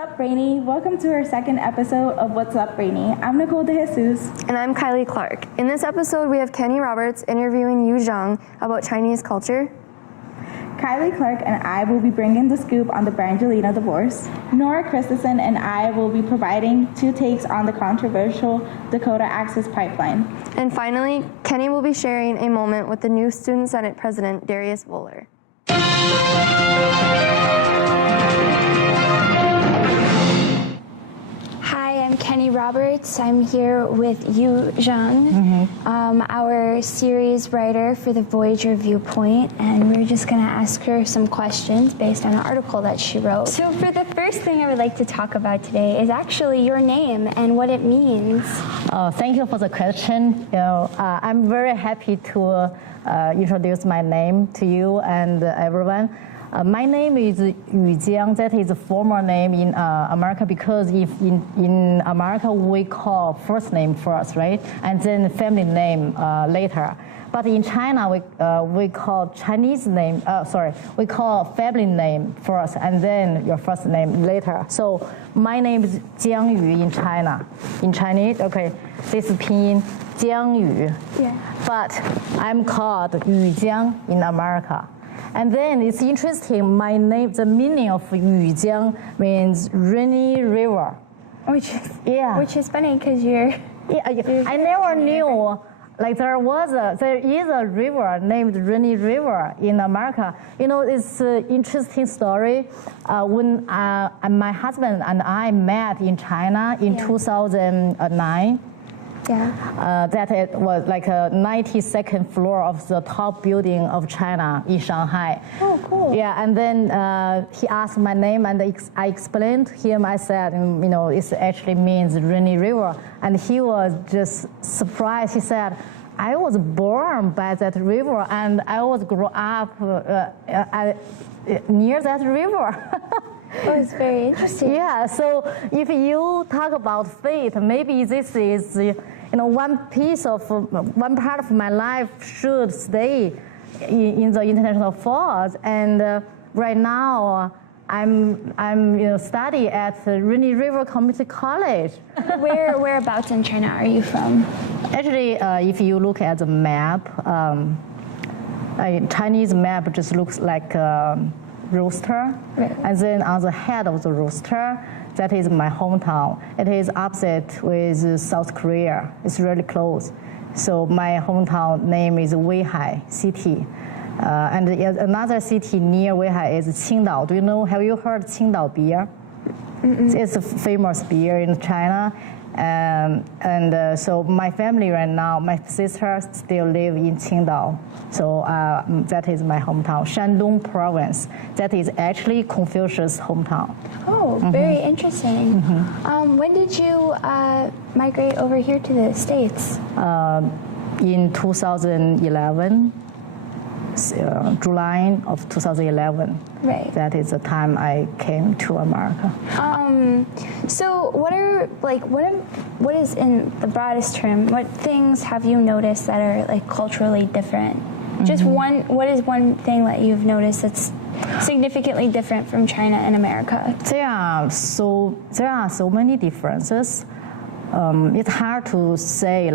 up, Brainy? Welcome to our second episode of What's Up, Brainy. I'm Nicole DeJesus. And I'm Kylie Clark. In this episode, we have Kenny Roberts interviewing Yu Zhang about Chinese culture. Kylie Clark and I will be bringing the scoop on the Brangelina divorce. Nora Christensen and I will be providing two takes on the controversial Dakota Access Pipeline. And finally, Kenny will be sharing a moment with the new Student Senate President, Darius Voller. Hi, I'm Kenny Roberts. I'm here with Yu Zhang, our series writer for the Voyager Viewpoint, and we're just going to ask her some questions based on an article that she wrote. So for the first thing I would like to talk about today is actually your name and what it means. Thank you for the question. I'm very happy to introduce my name to you and everyone. My name is Yu Jiang. That is a formal name in America because if in America we call first name first, right? And then family name later. But in China we call Chinese name. We call family name first and then your first name later. So my name is Jiang Yu in China. In Chinese, okay, this is pinyin Jiang Yu. Yeah. But I'm called Yu Jiang in America. And then it's interesting, my name, the meaning of Yu Jiang means rainy river. Which is funny because you're... I never knew, like there is a river named Rainy River in America. You know, it's an interesting story. When my husband and I met in China in 2009, that it was like a 92nd floor of the top building of China in Shanghai. Oh, cool. Yeah, and then he asked my name, and I explained to him. I said, you know, it actually means rainy river, and he was just surprised. He said, I was born by that river, and I was grew up near that river. Oh, it's very interesting. Yeah, so if you talk about faith, maybe this is, one part of my life should stay in the international affairs. And right now, I'm study at Rainy River Community College. Whereabouts in China are you from? Actually, if you look at the map, a Chinese map just looks like rooster, right. And then on the head of the rooster, that is my hometown. It is opposite with South Korea. It's really close. So my hometown name is Weihai City. And another city near Weihai is Qingdao. Have you heard Qingdao beer? Mm-mm. It's a famous beer in China. So my family right now, my sister still live in Qingdao. So that is my hometown, Shandong province. That is actually Confucius' hometown. Oh, very interesting. When did you migrate over here to the States? In 2011. July of 2011. Right. That is the time I came to America. So what is in the broadest term, what things have you noticed that are culturally different? Just what is one thing that you've noticed that's significantly different from China and America? There are so many differences. It's hard to say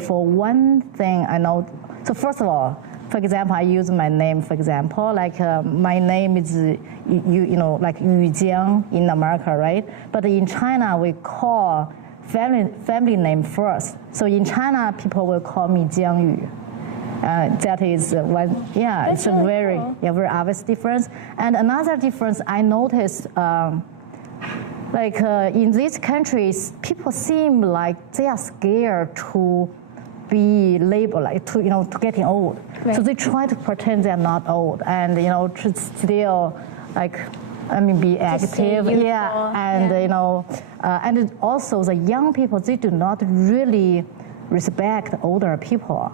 for one thing I know. So first of all, for example, I use my name. For example, my name is Yu Jiang in America, right? But in China, we call family name first. So in China, people will call me Jiang Yu. That is one. Yeah, That's it's a really cool. very obvious difference. And another difference I noticed. In these countries, people seem like they are scared to be labeled, to getting old. Right. So they try to pretend they're not old, and to still be active. And also the young people, they do not really respect older people.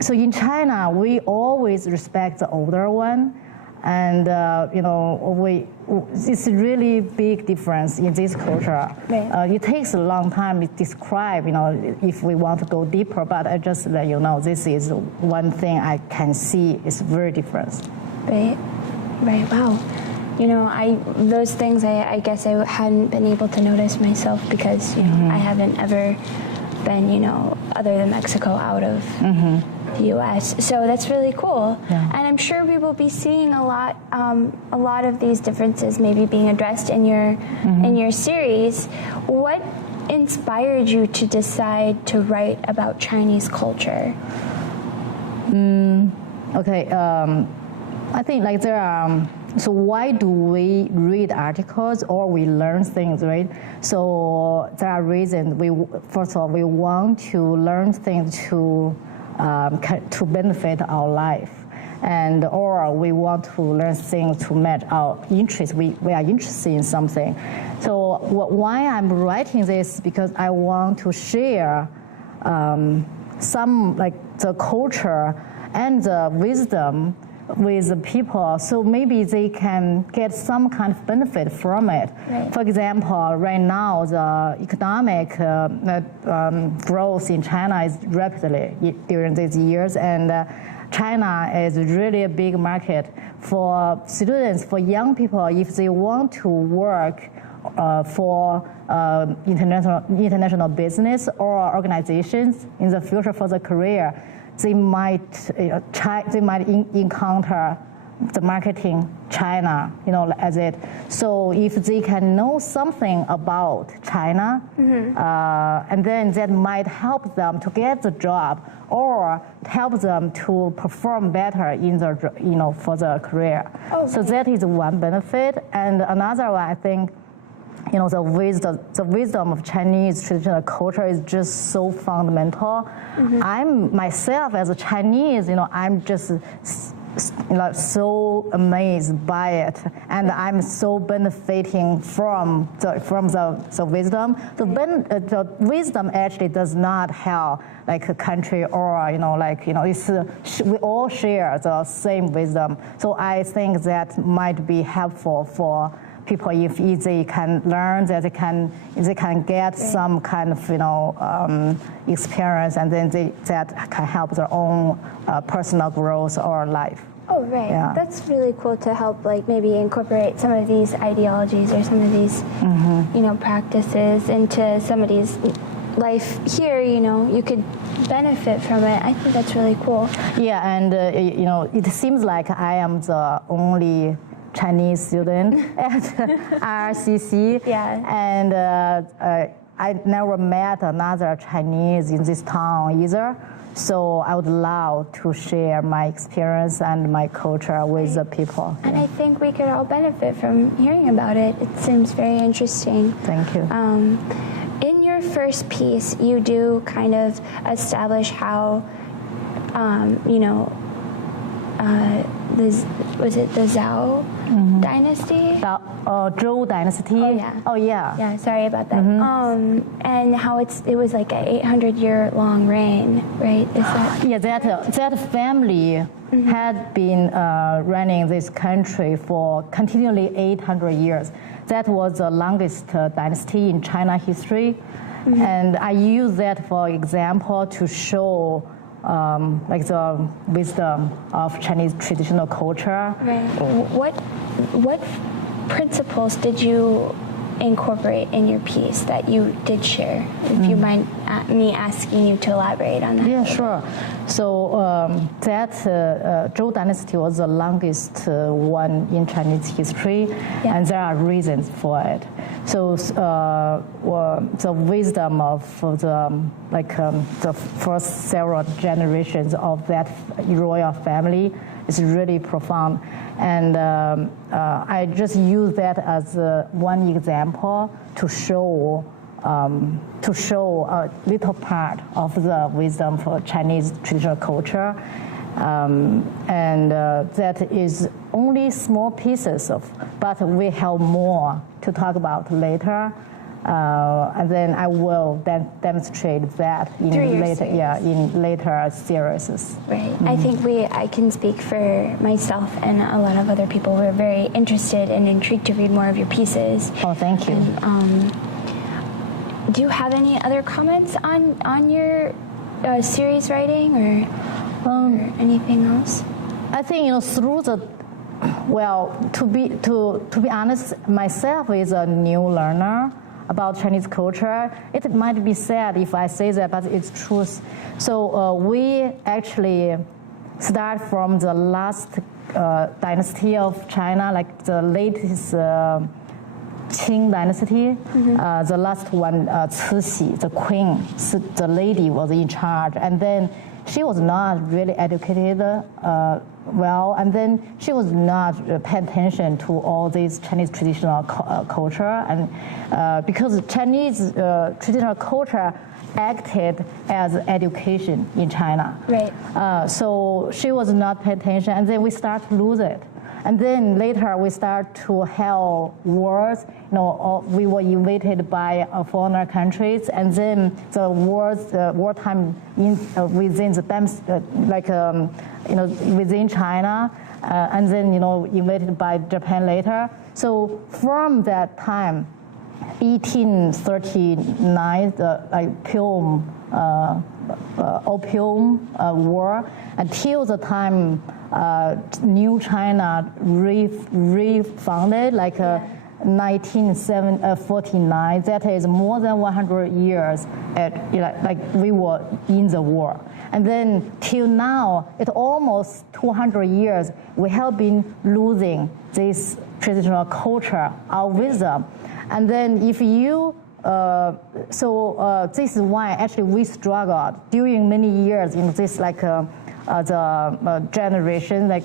So in China, we always respect the older one. And it's a really big difference in this culture. Right. It takes a long time to describe, if we want to go deeper. But I just let you know, this is one thing I can see is very different. Right. Wow. those things I guess I hadn't been able to notice myself because I haven't ever been other than Mexico out of the U.S. So that's really cool, and I'm sure we will be seeing a lot of these differences maybe being addressed in your series. What inspired you to decide to write about Chinese culture? Okay, I think like there are. So why do we read articles or we learn things, right? So there are reasons. First of all, we want to learn things to benefit our life, or we want to learn things to match our interest. We are interested in something. So why I'm writing this because I want to share some like the culture and the wisdom with the people, so maybe they can get some kind of benefit from it. Right. For example, right now the economic growth in China is rapidly during these years, and China is really a big market for students, for young people. If they want to work for international business or organizations in the future for their career, they might encounter the marketing China, as it. So if they can know something about China, and then that might help them to get the job or help them to perform better in their, for their career. So that is one benefit, and another one I think. The wisdom of Chinese traditional culture is just so fundamental. I'm myself as a Chinese, I'm just so amazed by it, and I'm so benefiting from the wisdom. The wisdom actually does not help like a country or it's we all share the same wisdom. So I think that might be helpful for people if they can learn, that they can get some kind of experience, and then that can help their own personal growth or life. Oh, right. Yeah. That's really cool to help, like maybe incorporate some of these ideologies or some of these, practices into somebody's life here. You could benefit from it. I think that's really cool. Yeah, and it seems like I am the only Chinese student at RCC. Yeah. And I never met another Chinese in this town either. So I would love to share my experience and my culture with the people. And I think we could all benefit from hearing about it. It seems very interesting. Thank you. In your first piece, you do kind of establish how, was it the Zhao dynasty? Zhou dynasty. Oh, yeah. Oh, yeah. Yeah, sorry about that. And how it was like an 800-year-long reign, right? Is that? Yeah, that family had been running this country for continually 800 years. That was the longest dynasty in China history. And I use that for example to show like the wisdom of Chinese traditional culture. Right. What principles did you incorporate in your piece that you did share? If you mind me asking you to elaborate on that. Yeah, sure. So that Zhou dynasty was the longest one in Chinese history, and there are reasons for it. So the wisdom of the first several generations of that royal family is really profound, and I just use that as one example to show a little part of the wisdom for Chinese traditional culture, and that is only small pieces but we have more to talk about later. And then I will then demonstrate that in later series. Right. I think I can speak for myself and a lot of other people who are very interested and intrigued to read more of your pieces. Oh, thank you. And, do you have any other comments on your series writing or anything else? I think through Well, to be honest, myself is a new learner about Chinese culture. It might be sad if I say that, but it's truth. So we actually start from the last dynasty of China, like the latest Qing dynasty. The last one, Cixi, the queen, the lady was in charge, and then she was not really educated well, and then she was not paying attention to all this Chinese traditional culture, and because Chinese traditional culture acted as education in China. Right. So she was not paying attention, and then we start to lose it. And then later we start to have wars. We were invaded by foreign countries, and then the wars, wartime within the within China, and then invaded by Japan later. So from that time, 1839, the Opium War, until the time New China refounded, 1949. That is more than 100 years. We were in the war, and then till now, it's almost 200 years. We have been losing this traditional culture, our wisdom, and then if you. This is why actually we struggled during many years in this the generation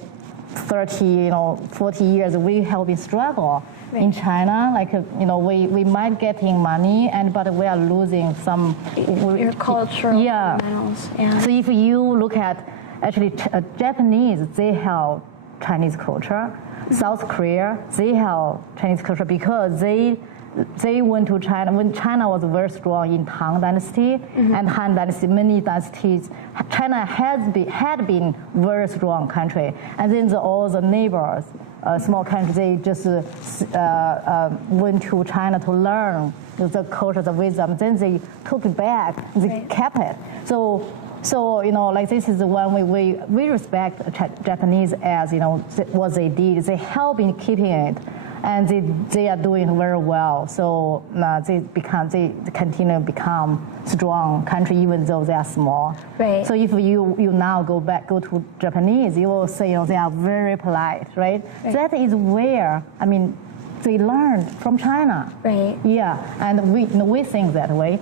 30 40 years we have been struggle in China, we might getting money but we are losing some your cultural fundamentals. Yeah. So if you look at actually Japanese, they have Chinese culture. South Korea, they have Chinese culture because they went to China when China was very strong in Tang Dynasty and Han Dynasty, many dynasties. China had been very strong country, and then all the neighbors, small countries, they just went to China to learn the culture, the wisdom. Then they took it back, they kept it. So this is when we respect Japanese as what they did. They help in keeping it. And they are doing very well. So they continue to become strong country even though they are small. Right. So if you now go to Japanese, you will say they are very polite, right? That is where they learned from China. Right. Yeah, and we think that way.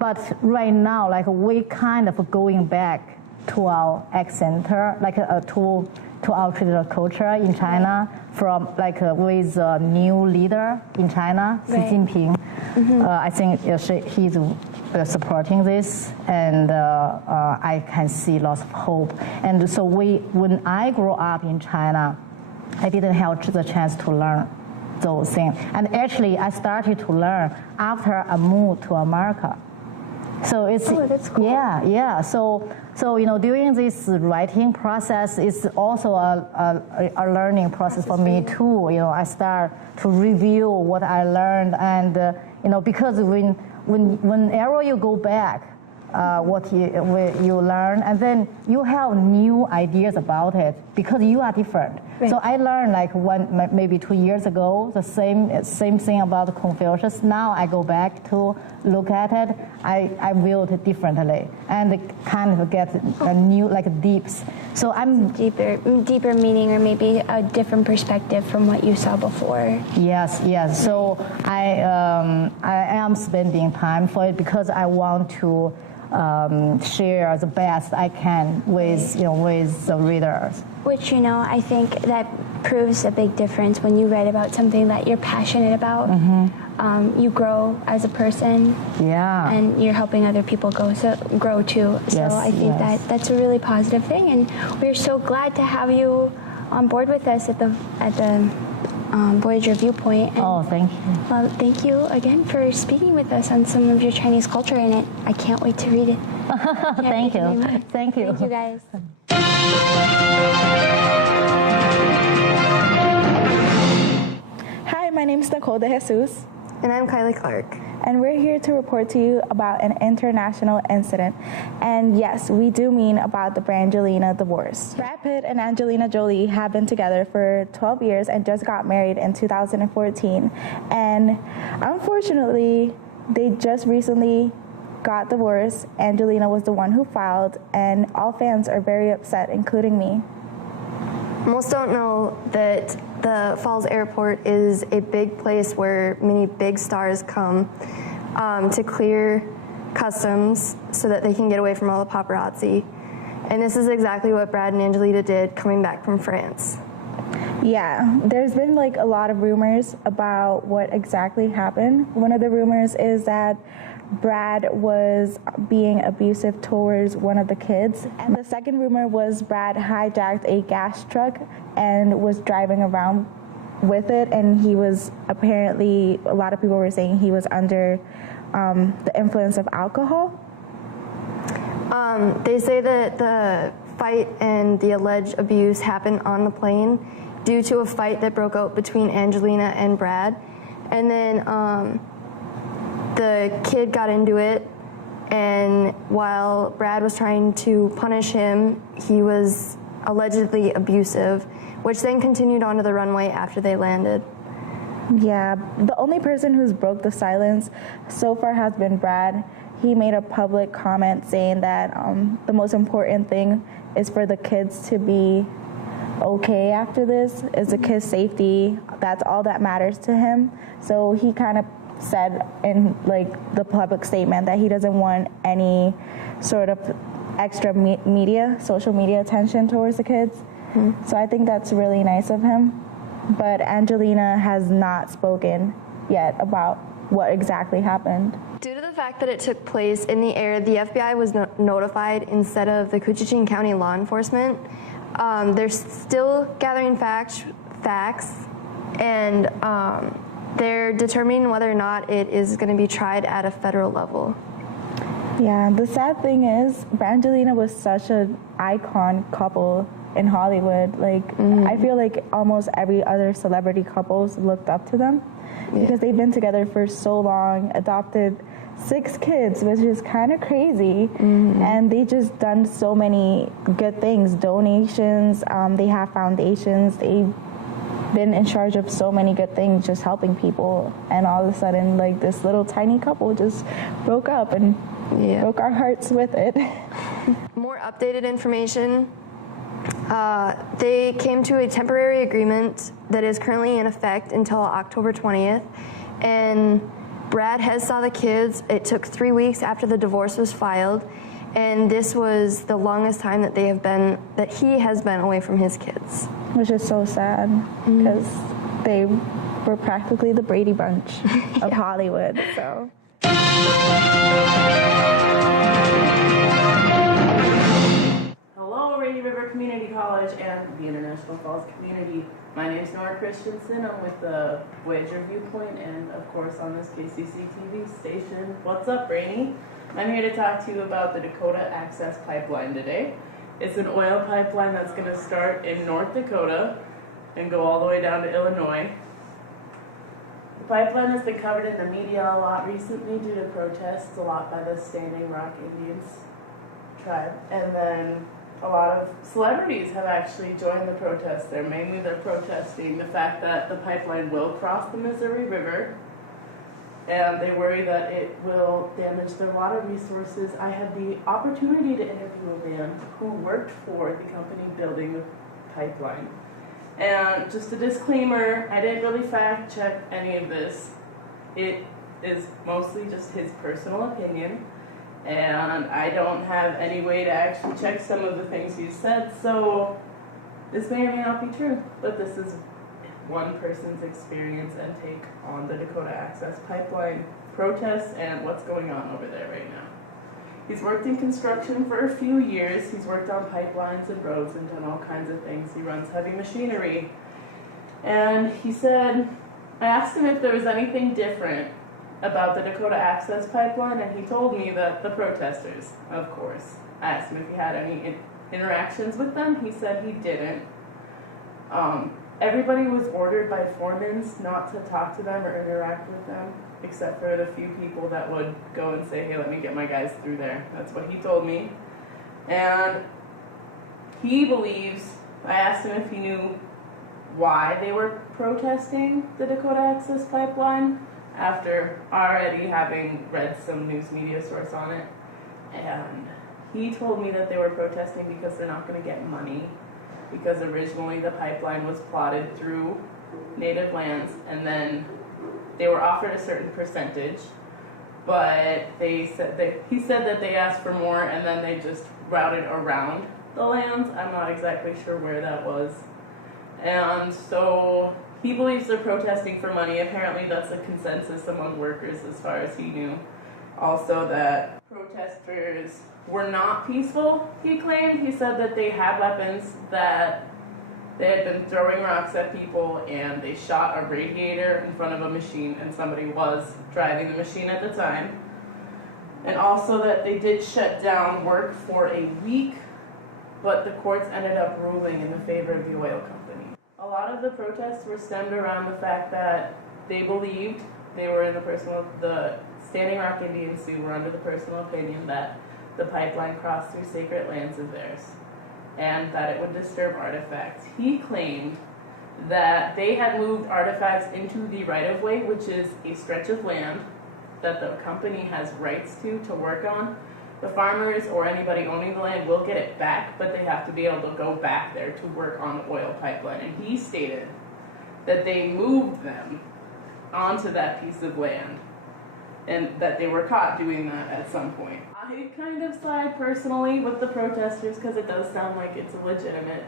But right now, we kind of going back to our ecenter, to our traditional culture in China, from with a new leader in China, Xi Jinping. I think he's supporting this, and I can see lots of hope. And so when I grew up in China, I didn't have the chance to learn those things. And actually, I started to learn after I moved to America. So that's cool. Yeah. So during this writing process, it's also a learning process for me too. I start to review what I learned, and because whenever you go back, what you learn, and then you have new ideas about it because you are different. Right. So I learned maybe 2 years ago the same thing about Confucius. Now I go back to look at it. I view it differently and kind of get a new deeps. So I'm deeper meaning, or maybe a different perspective from what you saw before. Yes. So I am spending time for it because I want to share the best I can with the readers. Which I think that proves a big difference when you write about something that you're passionate about. You grow as a person. Yeah. And you're helping other people grow too. So I think that's a really positive thing, and we're so glad to have you on board with us at the Voyager Viewpoint. And, thank you. Well, thank you again for speaking with us on some of your Chinese culture in it. I can't wait to read it. Thank you. Thank you, guys. Hi, my name is Nicole De Jesus. And I'm Kylie Clark. and we're here to report to you about an international incident. And yes, we do mean about the Brangelina divorce. Brad Pitt and Angelina Jolie have been together for 12 years and just got married in 2014. And unfortunately, they just recently got divorced. Angelina was the one who filed, and all fans are very upset, including me. Most don't know that the Falls Airport is a big place where many big stars come to clear customs so that they can get away from all the paparazzi. And this is exactly what Brad and Angelina did coming back from France. Yeah, there's been like a lot of rumors about what exactly happened. One of the rumors is that Brad was being abusive towards one of the kids. And the second rumor was Brad hijacked a gas truck and was driving around with it, and he was apparently, a lot of people were saying he was under the influence of alcohol. They say that the fight and the alleged abuse happened on the plane due to a fight that broke out between Angelina and Brad. And then the kid got into it, and while Brad was trying to punish him, he was allegedly abusive, which then continued onto the runway after they landed. Yeah, the only person who's broke the silence so far has been Brad. He made a public comment saying that the most important thing is for the kids to be okay after this, is the kids' safety. That's all that matters to him. So he kind of said in like the public statement that he doesn't want any sort of extra social media attention towards the kids. So I think that's really nice of him. But Angelina has not spoken yet about what exactly happened. Due to the fact that it took place in the air, the FBI was notified instead of the Coochin County law enforcement. They're still gathering facts, and they're determining whether or not it is going to be tried at a federal level. Yeah, the sad thing is, Brangelina was such an icon couple in Hollywood. Like, I feel like almost every other celebrity couples looked up to them because they've been together for so long, adopted 6 kids, which is kind of crazy. And they just done so many good things, donations, they have foundations, they've been in charge of so many good things, just helping people. And all of a sudden, like, this little tiny couple just broke up and broke our hearts with it. More updated information. They came to a temporary agreement that is currently in effect until October 20th. And Brad has saw the kids. It took 3 weeks after the divorce was filed. And this was the longest time that he has been away from his kids. Which is so sad, because they were practically the Brady Bunch of Hollywood, so. Hello, Rainy River Community College and the International Falls community. My name is Nora Christensen. I'm with the Voyager Viewpoint and, of course, on this KCC TV station. What's up, Rainy? I'm here to talk to you about the Dakota Access Pipeline today. It's an oil pipeline that's going to start in North Dakota and go all the way down to Illinois. The pipeline has been covered in the media a lot recently due to protests, a lot by the Standing Rock Indians tribe. And then a lot of celebrities have actually joined the protests there. Mainly they're protesting the fact that the pipeline will cross the Missouri River, and they worry that it will damage their water resources. I had the opportunity to interview a man who worked for the company building the pipeline. And just a disclaimer, I didn't really fact check any of this. It is mostly just his personal opinion, and I don't have any way to actually check some of the things he said, so this may or may not be true, but this is one person's experience and take on the Dakota Access Pipeline protests and what's going on over there right now. He's worked in construction for a few years. He's worked on pipelines and roads and done all kinds of things. He runs heavy machinery. And he said, I asked him if there was anything different about the Dakota Access Pipeline, and he told me that the protesters, of course. I asked him if he had any interactions with them. He said he didn't. everybody was ordered by foremans not to talk to them or interact with them, except for the few people that would go and say, hey, let me get my guys through there. That's what he told me. And he believes, I asked him if he knew why they were protesting the Dakota Access Pipeline after already having read some news media source on it. And he told me that they were protesting because they're not going to get money, because originally the pipeline was plotted through native lands and then they were offered a certain percentage, but he said that they asked for more and then they just routed around the lands. I'm not exactly sure where that was. And so he believes they're protesting for money. Apparently that's a consensus among workers as far as he knew. Also that protesters were not peaceful, he claimed. He said that they had weapons, that they had been throwing rocks at people, and they shot a radiator in front of a machine, and somebody was driving the machine at the time. And also that they did shut down work for a week, but the courts ended up ruling in the favor of the oil company. A lot of the protests were stemmed around the fact that they believed they were in the Standing Rock Indian Sioux were under the personal opinion that the pipeline crossed through sacred lands of theirs and that it would disturb artifacts. He claimed that they had moved artifacts into the right-of-way, which is a stretch of land that the company has rights to work on. The farmers or anybody owning the land will get it back, but they have to be able to go back there to work on the oil pipeline. And he stated that they moved them onto that piece of land and that they were caught doing that at some point. I kind of side personally with the protesters because it does sound like it's a legitimate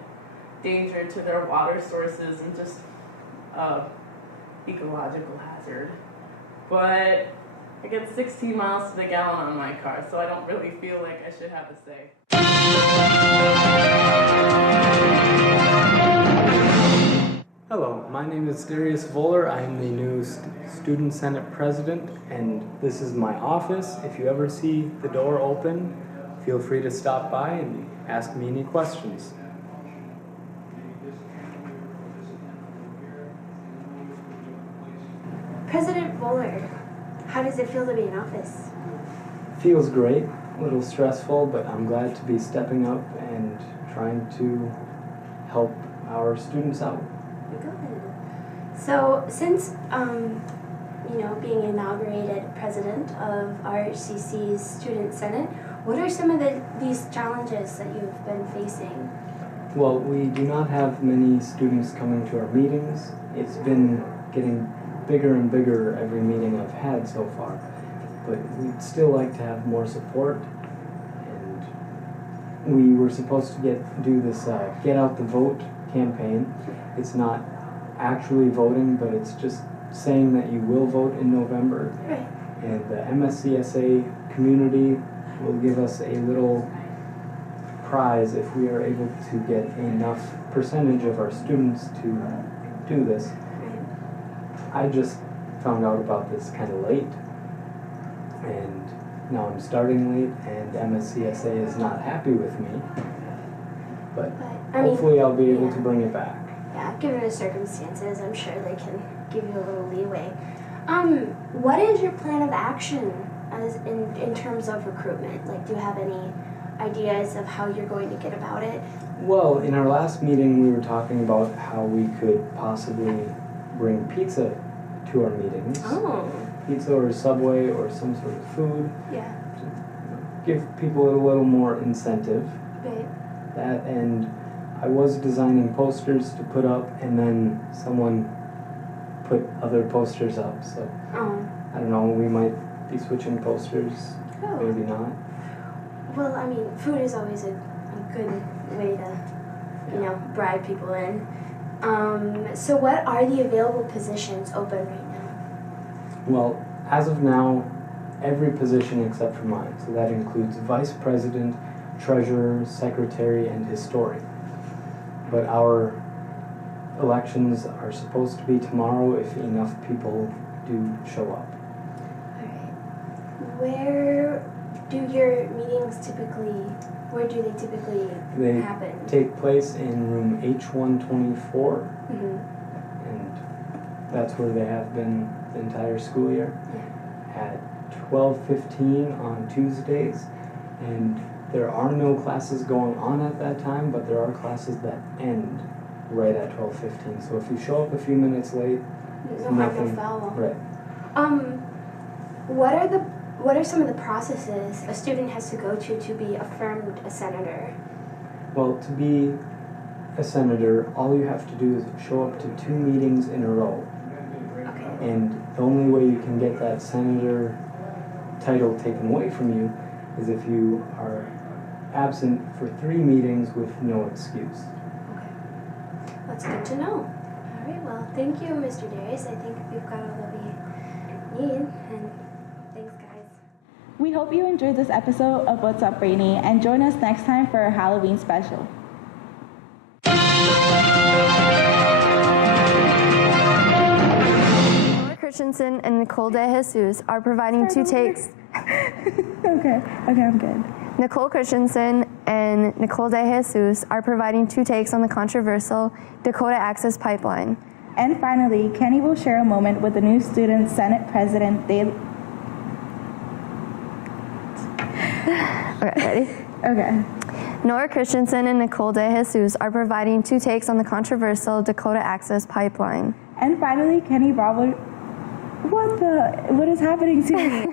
danger to their water sources and just ecological hazard. But I get 16 miles to the gallon on my car, so I don't really feel like I should have a say. Hello, my name is Darius Voller. I am the new Student Senate President, and this is my office. If you ever see the door open, feel free to stop by and ask me any questions. President Voller, how does it feel to be in office? Feels great, a little stressful, but I'm glad to be stepping up and trying to help our students out. Good. So, since being inaugurated president of RHCC's Student Senate, what are some of these challenges that you've been facing? Well, we do not have many students coming to our meetings. It's been getting bigger and bigger every meeting I've had so far, but we'd still like to have more support. And we were supposed to do this Get Out the Vote campaign. It's not actually voting, but it's just saying that you will vote in November. Right. And the MSCSA community will give us a little prize if we are able to get enough percentage of our students to do this. I just found out about this kind of late, and now I'm starting late, and MSCSA is not happy with me, but hopefully I'll be able to bring it back. Yeah, given the circumstances, I'm sure they can give you a little leeway. What is your plan of action as in terms of recruitment? Like, do you have any ideas of how you're going to get about it? Well, in our last meeting, we were talking about how we could possibly bring pizza to our meetings. Oh. Pizza or Subway or some sort of food. Yeah. To give people a little more incentive. Right. That, and I was designing posters to put up, and then someone put other posters up, so I don't know, we might be switching posters, maybe not. Well, I mean, food is always a good way to, bribe people in. So what are the available positions open right now? Well, as of now, every position except for mine. So that includes vice president, treasurer, secretary, and historian. But our elections are supposed to be tomorrow if enough people do show up. Alright. Where do your meetings typically, where do they typically They happen? take place in room H124, Mhm. and that's where they have been the entire school year. At 12:15 on Tuesdays, and there are no classes going on at that time, but there are classes that end right at 12:15. So if you show up a few minutes late, No harm, no nothing. foul. Right. What are some of the processes a student has to go to be affirmed a senator? Well, to be a senator, all you have to do is show up to 2 meetings in a row. Okay. And the only way you can get that senator title taken away from you is if you are absent for 3 meetings with no excuse. Okay. That's good to know. All right, well, thank you, Mr. Darius. I think we've got all that we need, and thanks, guys. We hope you enjoyed this episode of What's Up, Brainy, and join us next time for our Halloween special. Nora Christensen and Nicole De Jesus are providing 2 takes. Okay, I'm good. Nicole Christensen and Nicole De Jesus are providing 2 takes on the controversial Dakota Access Pipeline. And finally, Kenny will share a moment with the new student Senate President Dave. Okay, ready? Okay. Nora Christensen and Nicole De Jesus are providing 2 takes on the controversial Dakota Access Pipeline. And finally, Kenny Robert. What is happening to me?